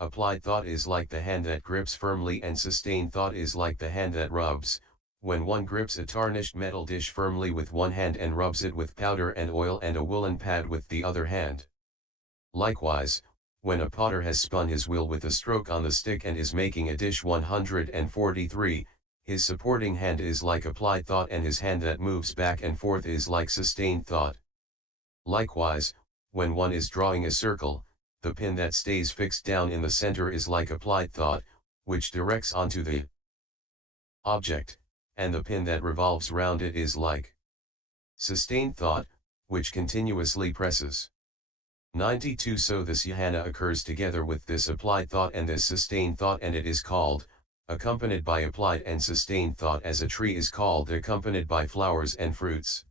applied thought is like the hand that grips firmly and sustained thought is like the hand that rubs. When one grips a tarnished metal dish firmly with one hand and rubs it with powder and oil and a woolen pad with the other hand. Likewise, when a potter has spun his wheel with a stroke on the stick and is making a dish 143, his supporting hand is like applied thought and his hand that moves back and forth is like sustained thought. Likewise, when one is drawing a circle, the pin that stays fixed down in the center is like applied thought, which directs onto the object, and the pin that revolves round it is like sustained thought, which continuously presses. 92 So this jhana occurs together with this applied thought and this sustained thought, and it is called, accompanied by applied and sustained thought, as a tree is called accompanied by flowers and fruits.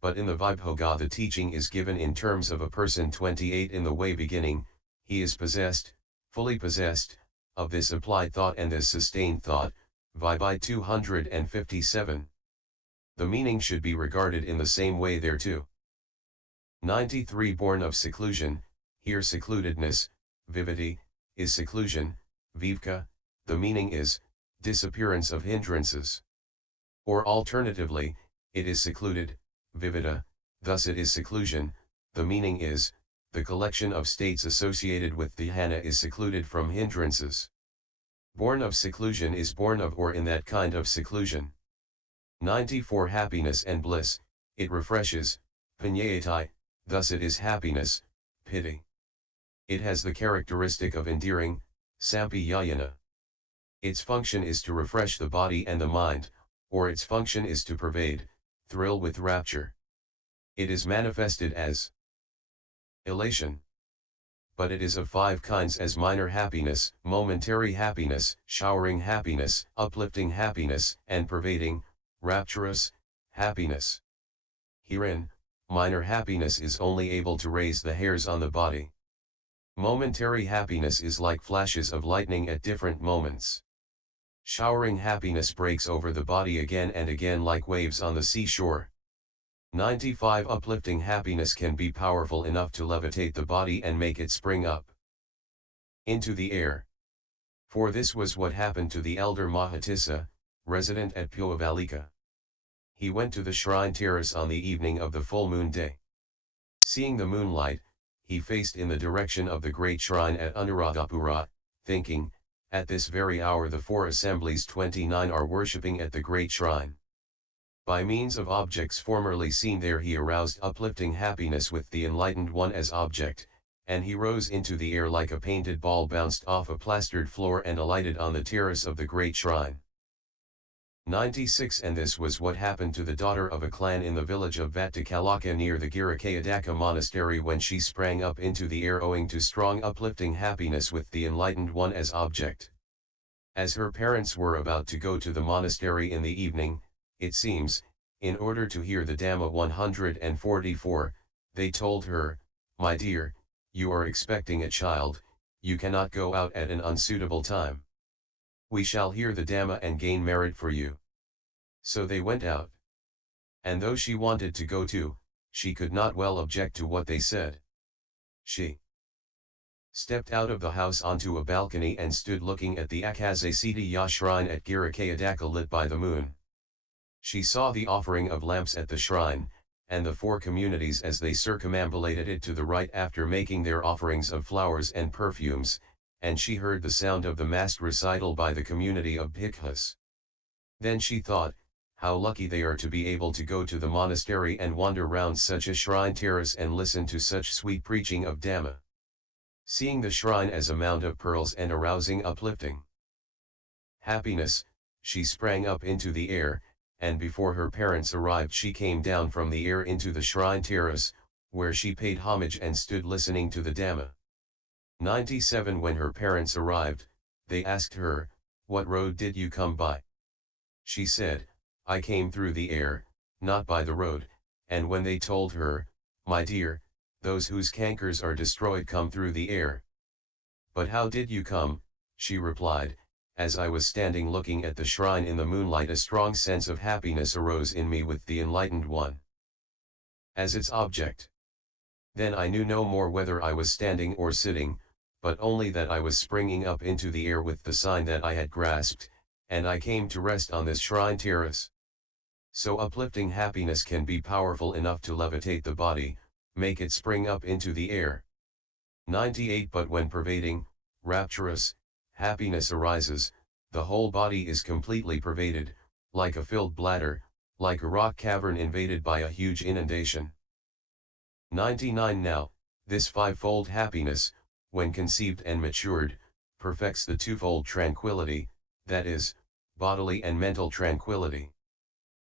But in the Vibhoga the teaching is given in terms of a person. 28 In the way beginning, he is possessed, fully possessed, of this applied thought and this sustained thought, Vibhi 257. The meaning should be regarded in the same way there too. 93 Born of seclusion, here secludedness, viviti, is seclusion, vivka, the meaning is, disappearance of hindrances. Or alternatively, it is secluded, vivita, thus it is seclusion, the meaning is, the collection of states associated with the jhana is secluded from hindrances. Born of seclusion is born of or in that kind of seclusion. 94 Happiness and bliss, it refreshes, panyayati, thus it is happiness, pity. It has the characteristic of endearing, sampayayana. Its function is to refresh the body and the mind, or its function is to pervade, thrill with rapture. It is manifested as elation. But it is of 5 kinds, as minor happiness, momentary happiness, showering happiness, uplifting happiness, and pervading, rapturous, happiness. Herein, minor happiness is only able to raise the hairs on the body. Momentary happiness is like flashes of lightning at different moments. Showering happiness breaks over the body again and again like waves on the seashore. 95 Uplifting happiness can be powerful enough to levitate the body and make it spring up into the air. For this was what happened to the elder Paþis I, resident at Puavalika. He went to the shrine terrace on the evening of the full moon day. Seeing the moonlight, he faced in the direction of the great shrine at Anuradhapura, thinking, at this very hour the 4 assemblies 29 are worshipping at the great shrine. By means of objects formerly seen there he aroused uplifting happiness with the enlightened one as object, and he rose into the air like a painted ball bounced off a plastered floor and alighted on the terrace of the great shrine. 96 And this was what happened to the daughter of a clan in the village of Vattikalaka near the Girikayadaka monastery when she sprang up into the air owing to strong uplifting happiness with the enlightened one as object. As her parents were about to go to the monastery in the evening, it seems, in order to hear the Dhamma 144, they told her, "My dear, you are expecting a child, you cannot go out at an unsuitable time. We shall hear the Dhamma and gain merit for you." So they went out. And though she wanted to go too, she could not well object to what they said. She stepped out of the house onto a balcony and stood looking at the Akasasiddhaya shrine at Girikayadaka lit by the moon. She saw the offering of lamps at the shrine, and the 4 communities as they circumambulated it to the right after making their offerings of flowers and perfumes, and she heard the sound of the massed recital by the community of bhikkhus. Then she thought, how lucky they are to be able to go to the monastery and wander round such a shrine terrace and listen to such sweet preaching of Dhamma. Seeing the shrine as a mount of pearls and arousing uplifting happiness, she sprang up into the air, and before her parents arrived she came down from the air into the shrine terrace, where she paid homage and stood listening to the Dhamma. 97 When her parents arrived, they asked her, "What road did you come by?" She said, "I came through the air, not by the road," and when they told her, "My dear, those whose cankers are destroyed come through the air." "But how did you come?" she replied, "As I was standing looking at the shrine in the moonlight a strong sense of happiness arose in me with the enlightened one as its object. Then I knew no more whether I was standing or sitting, but only that I was springing up into the air with the sign that I had grasped, and I came to rest on this shrine terrace. So uplifting happiness can be powerful enough to levitate the body, make it spring up into the air. 98 But when pervading, rapturous, happiness arises, the whole body is completely pervaded, like a filled bladder, like a rock cavern invaded by a huge inundation. 99 Now, this fivefold happiness, when conceived and matured, perfects the twofold tranquility, that is, bodily and mental tranquility.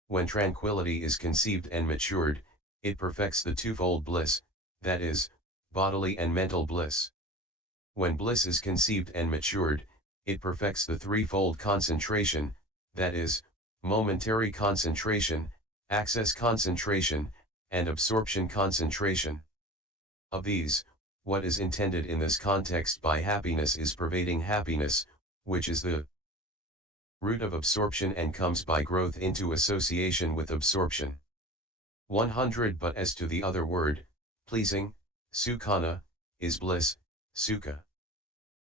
When tranquility is conceived and matured, it perfects the twofold bliss, that is, bodily and mental bliss. When bliss is conceived and matured, it perfects the threefold concentration, that is, momentary concentration, access concentration, and absorption concentration. Of these, what is intended in this context by happiness is pervading happiness, which is the root of absorption and comes by growth into association with absorption. 100 But as to the other word, pleasing, sukhana, is bliss, sukha.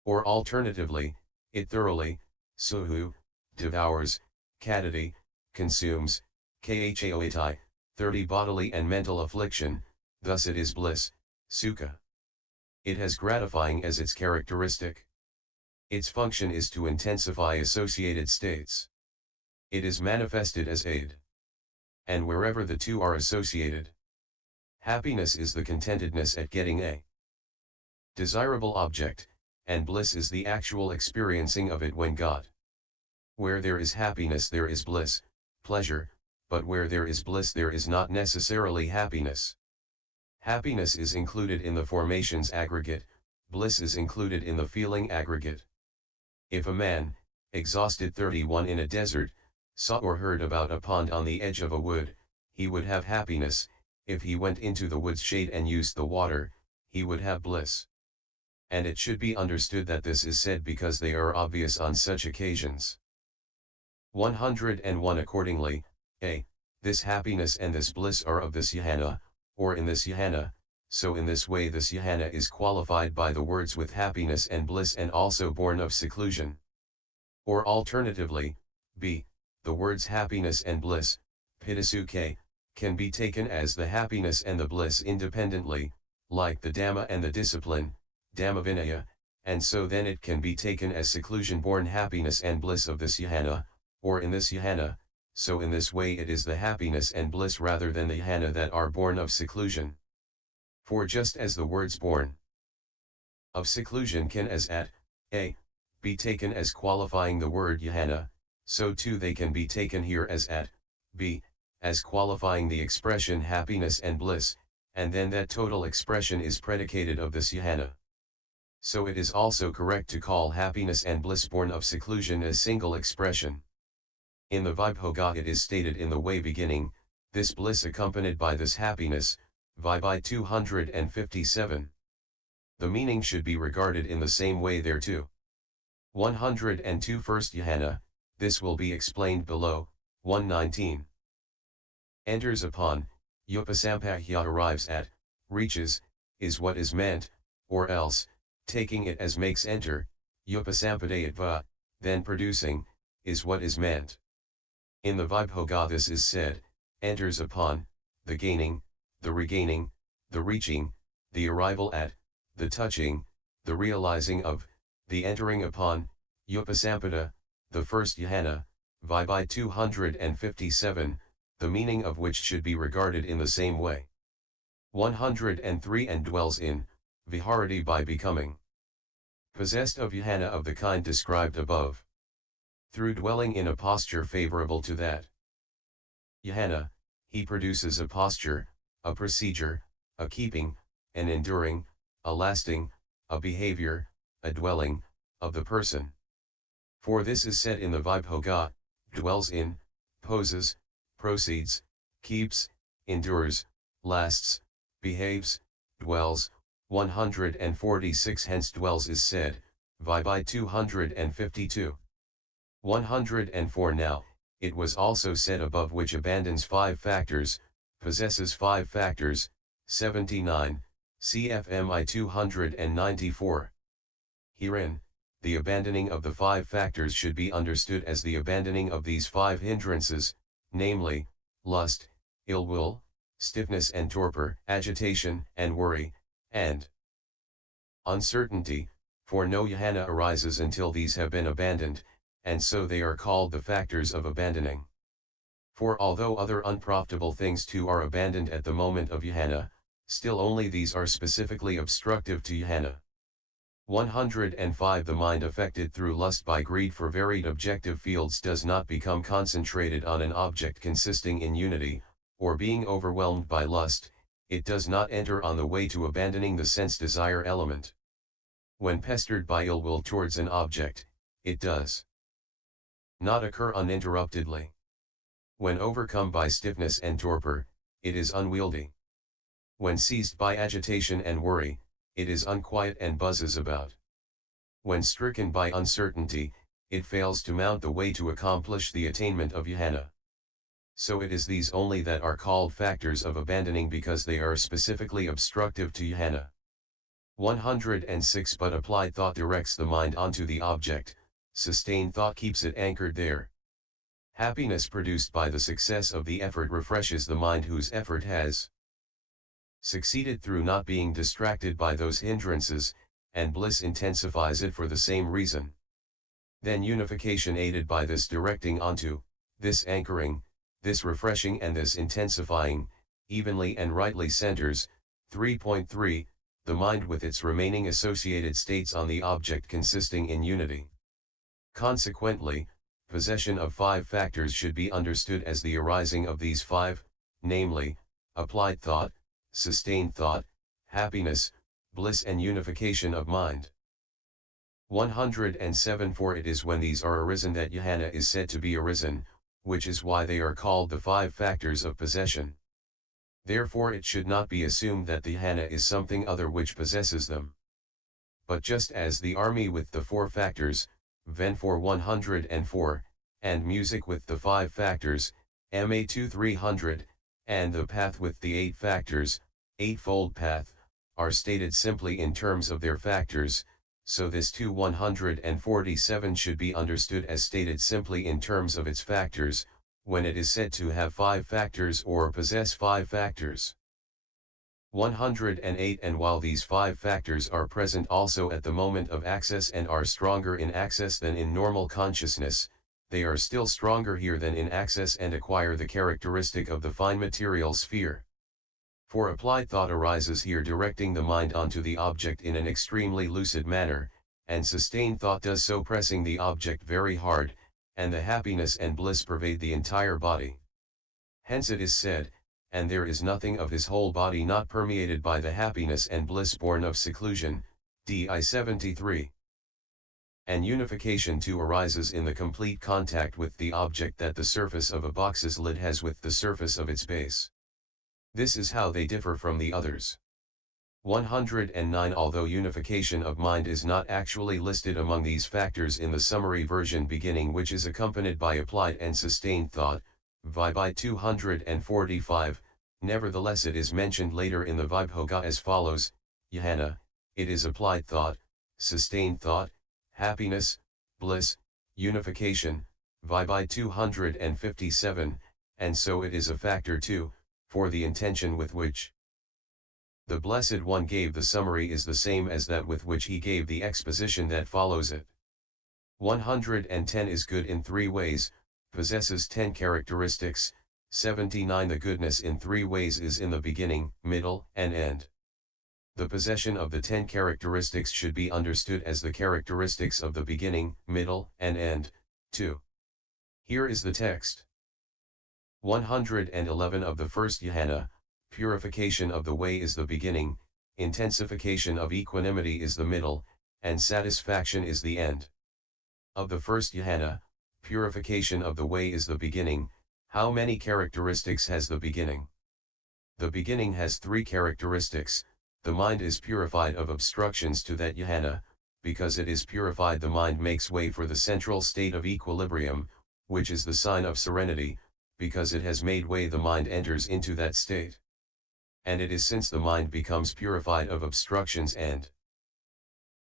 Or alternatively, it thoroughly, suhu, devours, kadati, consumes, khaoati, 30 bodily and mental affliction, thus it is bliss, sukha. It has gratifying as its characteristic. Its function is to intensify associated states. It is manifested as aid. And wherever the two are associated, happiness is the contentedness at getting a desirable object, and bliss is the actual experiencing of it when got. Where there is happiness there is bliss, pleasure, but where there is bliss there is not necessarily happiness. Happiness is included in the formations aggregate, bliss is included in the feeling aggregate. If a man, exhausted 31 in a desert, saw or heard about a pond on the edge of a wood, he would have happiness. If he went into the wood's shade and used the water, he would have bliss. And it should be understood that this is said because they are obvious on such occasions. 101 Accordingly, this happiness and this bliss are of this jhana, or in this jhana, so in this way this jhana is qualified by the words with happiness and bliss and also born of seclusion. Or alternatively, the words happiness and bliss, pitasuke, can be taken as the happiness and the bliss independently, like the Dhamma and the discipline, Dhammavinaya, and so then it can be taken as seclusion-born happiness and bliss of this jhana, or in this jhana, so in this way it is the happiness and bliss rather than the jhana that are born of seclusion. For just as the words born of seclusion can as at, be taken as qualifying the word jhana, so too they can be taken here as at, b, as qualifying the expression happiness and bliss, and then that total expression is predicated of this jhana. So it is also correct to call happiness and bliss born of seclusion as single expression. In the Vibhoga it is stated in the way beginning, this bliss accompanied by this happiness, Vibhi 257. The meaning should be regarded in the same way there too. 102 First jhana, this will be explained below. 119. Enters upon, upasampahya arrives at, reaches, is what is meant, or else, taking it as makes enter, upasampadayatva, then producing, is what is meant. In the Vibhoga this is said, enters upon, the gaining, the regaining, the reaching, the arrival at, the touching, the realizing of, the entering upon, upasampada, the first jhana, Vibhi 257, the meaning of which should be regarded in the same way. 103 And dwells in, viharati by becoming possessed of jhana of the kind described above. Through dwelling in a posture favorable to that jhana, he produces a posture, a procedure, a keeping, an enduring, a lasting, a behavior, a dwelling, of the person. For this is said in the Vibhoga, dwells in, poses, proceeds, keeps, endures, lasts, behaves, dwells. 146 Hence dwells is said, Vibhi 252. 104 Now, it was also said above which abandons 5 factors, possesses 5 factors, 79, CFMI 294. Herein, the abandoning of the 5 factors should be understood as the abandoning of these 5 hindrances, namely, lust, ill will, stiffness and torpor, agitation and worry, and uncertainty, for no jhana arises until these have been abandoned, and so they are called the factors of abandoning. For although other unprofitable things too are abandoned at the moment of jhana, still only these are specifically obstructive to jhana. 105 The mind affected through lust by greed for varied objective fields does not become concentrated on an object consisting in unity, or being overwhelmed by lust, it does not enter on the way to abandoning the sense desire element. When pestered by ill will towards an object, it does not occur uninterruptedly. When overcome by stiffness and torpor, it is unwieldy. When seized by agitation and worry, it is unquiet and buzzes about. When stricken by uncertainty, it fails to mount the way to accomplish the attainment of jhana. So it is these only that are called factors of abandoning because they are specifically obstructive to jhana. 106 But applied thought directs the mind onto the object, sustained thought keeps it anchored there. Happiness produced by the success of the effort refreshes the mind whose effort has succeeded through not being distracted by those hindrances, and bliss intensifies it for the same reason. Then unification aided by this directing onto, this anchoring, this refreshing and this intensifying, evenly and rightly centers. 3.3 The mind with its remaining associated states on the object consisting in unity. Consequently, possession of 5 factors should be understood as the arising of these 5, namely, applied thought, sustained thought, happiness, bliss and unification of mind. 107 For it is when these are arisen that jhana is said to be arisen, which is why they are called the 5 factors of possession. Therefore it should not be assumed that the jhana is something other which possesses them. But just as the army with the 4 factors, Ven for 104, and music with the 5 factors, Ma2 300, and the path with the 8 factors, eightfold path, are stated simply in terms of their factors, so this 147 should be understood as stated simply in terms of its factors, when it is said to have 5 factors or possess 5 factors. 108 And while these 5 factors are present also at the moment of access and are stronger in access than in normal consciousness, they are still stronger here than in access and acquire the characteristic of the fine material sphere. For applied thought arises here directing the mind onto the object in an extremely lucid manner, and sustained thought does so pressing the object very hard, and the happiness and bliss pervade the entire body. Hence it is said, and there is nothing of his whole body not permeated by the happiness and bliss born of seclusion, Di 73. And unification too arises in the complete contact with the object that the surface of a box's lid has with the surface of its base. This is how they differ from the others. 109 Although unification of mind is not actually listed among these factors in the summary version beginning which is accompanied by applied and sustained thought, Vibhi 245, nevertheless it is mentioned later in the Vibhoga as follows: jhana, it is applied thought, sustained thought, happiness, bliss, unification, Vibhi 257, and so it is a factor too, for the intention with which the Blessed One gave the summary is the same as that with which he gave the exposition that follows it. 110 is good in 3 ways, possesses 10 characteristics. 79 The goodness in 3 ways is in the beginning, middle, and end. The possession of the 10 characteristics should be understood as the characteristics of the beginning, middle, and end, too. Here is the text. 111 Of the first jhana, purification of the way is the beginning, intensification of equanimity is the middle, and satisfaction is the end. Of the first jhana, purification of the way is the beginning. How many characteristics has the beginning? The beginning has 3 characteristics. The mind is purified of obstructions to that jhana. Because it is purified, the mind makes way for the central state of equilibrium, which is the sign of serenity. Because it has made way, the mind enters into that state. And it is since the mind becomes purified of obstructions and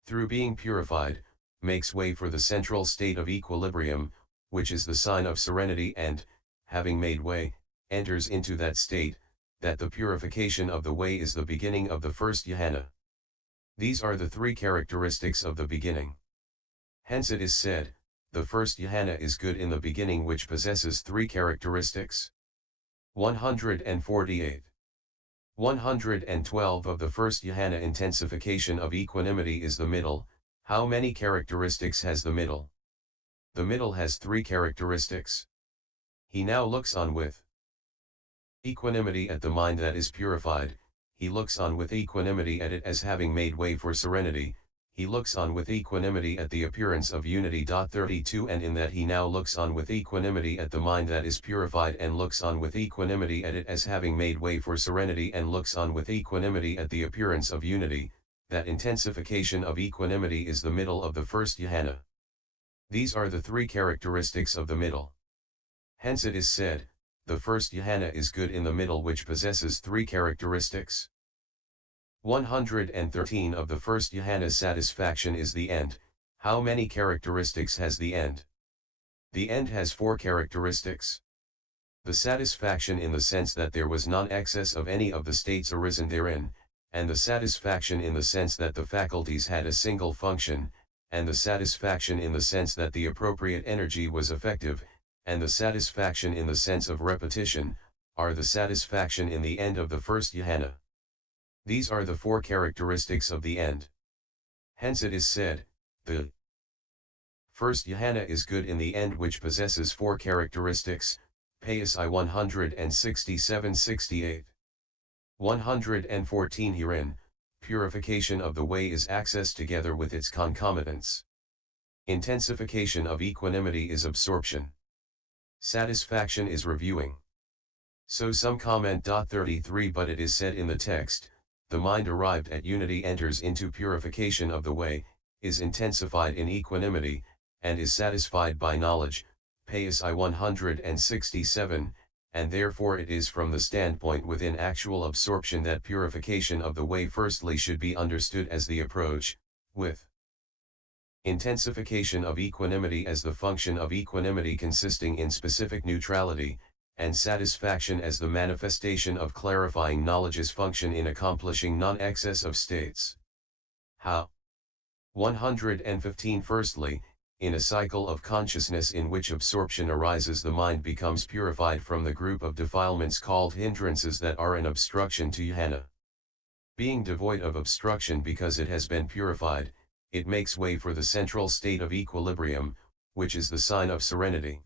through being purified, makes way for the central state of equilibrium, which is the sign of serenity and, having made way, enters into that state, that the purification of the way is the beginning of the first jhana. These are the three characteristics of the beginning. Hence it is said, the first jhana is good in the beginning, which possesses three characteristics. 148. 112 of the first jhana. Intensification of equanimity is the middle. How many characteristics has the middle? The middle has three characteristics. He now looks on with equanimity at the mind that is purified. He looks on with equanimity at it as having made way for serenity. He looks on with equanimity at the appearance of unity. 32 And in that he now looks on with equanimity at the mind that is purified, and looks on with equanimity at it as having made way for serenity, and looks on with equanimity at the appearance of unity. That intensification of equanimity is the middle of the first jhana. These are the three characteristics of the middle. Hence it is said, the first jhana is good in the middle, which possesses three characteristics. 113 of the first jhana. Satisfaction is the end. How many characteristics has the end? The end has four characteristics. The satisfaction in the sense that there was non-excess of any of the states arisen therein, and the satisfaction in the sense that the faculties had a single function, and the satisfaction in the sense that the appropriate energy was effective, and the satisfaction in the sense of repetition, are the satisfaction in the end of the first jhana. These are the four characteristics of the end. Hence it is said, the first jhana is good in the end, which possesses four characteristics. Paþis I 167-68. 114 Herein, purification of the way is access together with its concomitants. Intensification of equanimity is absorption. Satisfaction is reviewing. So some comment. 33 But it is said in the text, the mind arrived at unity enters into purification of the way, is intensified in equanimity, and is satisfied by knowledge. Paþis I 167, and therefore it is from the standpoint within actual absorption that purification of the way firstly should be understood as the approach, with intensification of equanimity as the function of equanimity consisting in specific neutrality, and satisfaction as the manifestation of clarifying knowledge's function in accomplishing non-excess of states. How? 115 Firstly, in a cycle of consciousness in which absorption arises, the mind becomes purified from the group of defilements called hindrances that are an obstruction to jhana. Being devoid of obstruction because it has been purified, it makes way for the central state of equilibrium, which is the sign of serenity.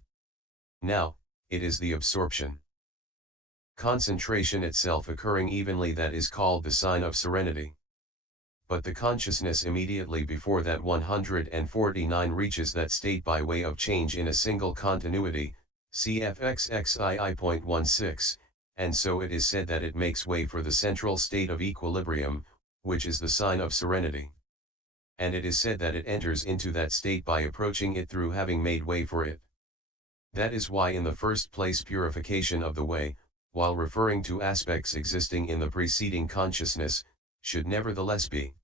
Now, it is the absorption concentration itself occurring evenly that is called the sign of serenity. But the consciousness immediately before that 149 reaches that state by way of change in a single continuity, cfxxii.16, and so it is said that it makes way for the central state of equilibrium, which is the sign of serenity. And it is said that it enters into that state by approaching it through having made way for it. That is why in the first place purification of the way, while referring to aspects existing in the preceding consciousness, should nevertheless be